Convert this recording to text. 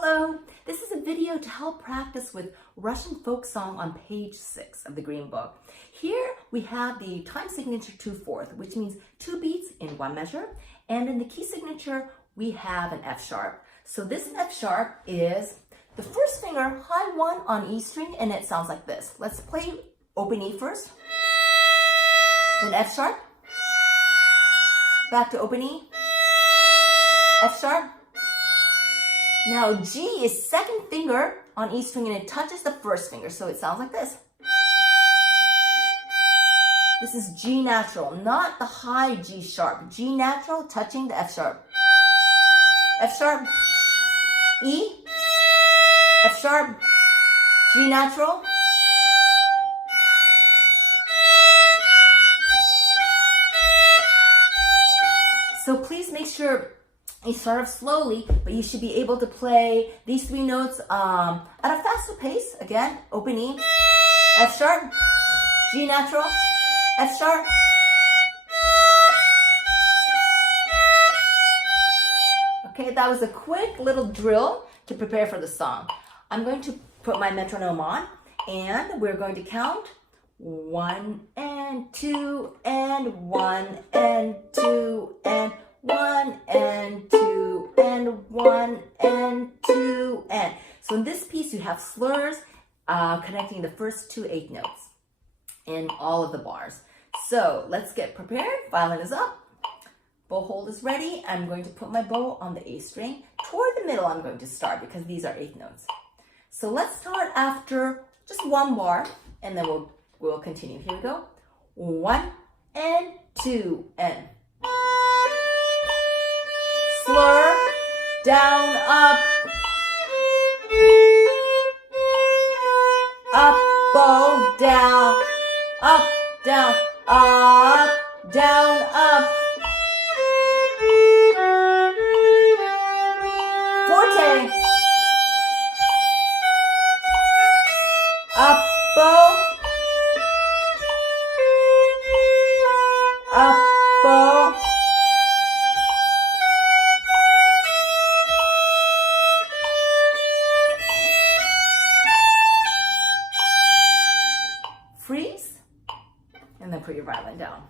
Hello, this is a video to help practice with Russian folk song on page 6 of the Green Book. Here we have the time signature 2/4, which means 2 beats in 1 measure. And in the key signature, we have an F sharp. So this F sharp is the first finger, high 1 on E string, and it sounds like this. Let's play open E first, then F sharp, back to open E, F sharp. Now G is second finger on E string and it touches the first finger, so it sounds like this. This is G natural, not the high G sharp. G natural touching the F sharp. F sharp, E, F sharp, G natural. So please make sure you start off slowly, but you should be able to play these 3 notes at a faster pace. Again, open E, F sharp, G natural, F sharp. Okay, that was a quick little drill to prepare for the song. I'm going to put my metronome on and we're going to count 1 and 2 and 1 and 2 and 1 and 2 and 1 and 2 and. So in this piece you have slurs connecting the first 2 8 notes in all of the bars. So let's get prepared. Violin is up. Bow hold is ready. I'm going to put my bow on the A string. Toward the middle I'm going to start because these are 8 notes. So let's start after just 1 bar and then we'll continue. Here we go. 1 and 2 and. Slur, down, up, bow, down, up, down, up, down, up. Forte, up, bow, up, bow. Freeze, and then put your violin down.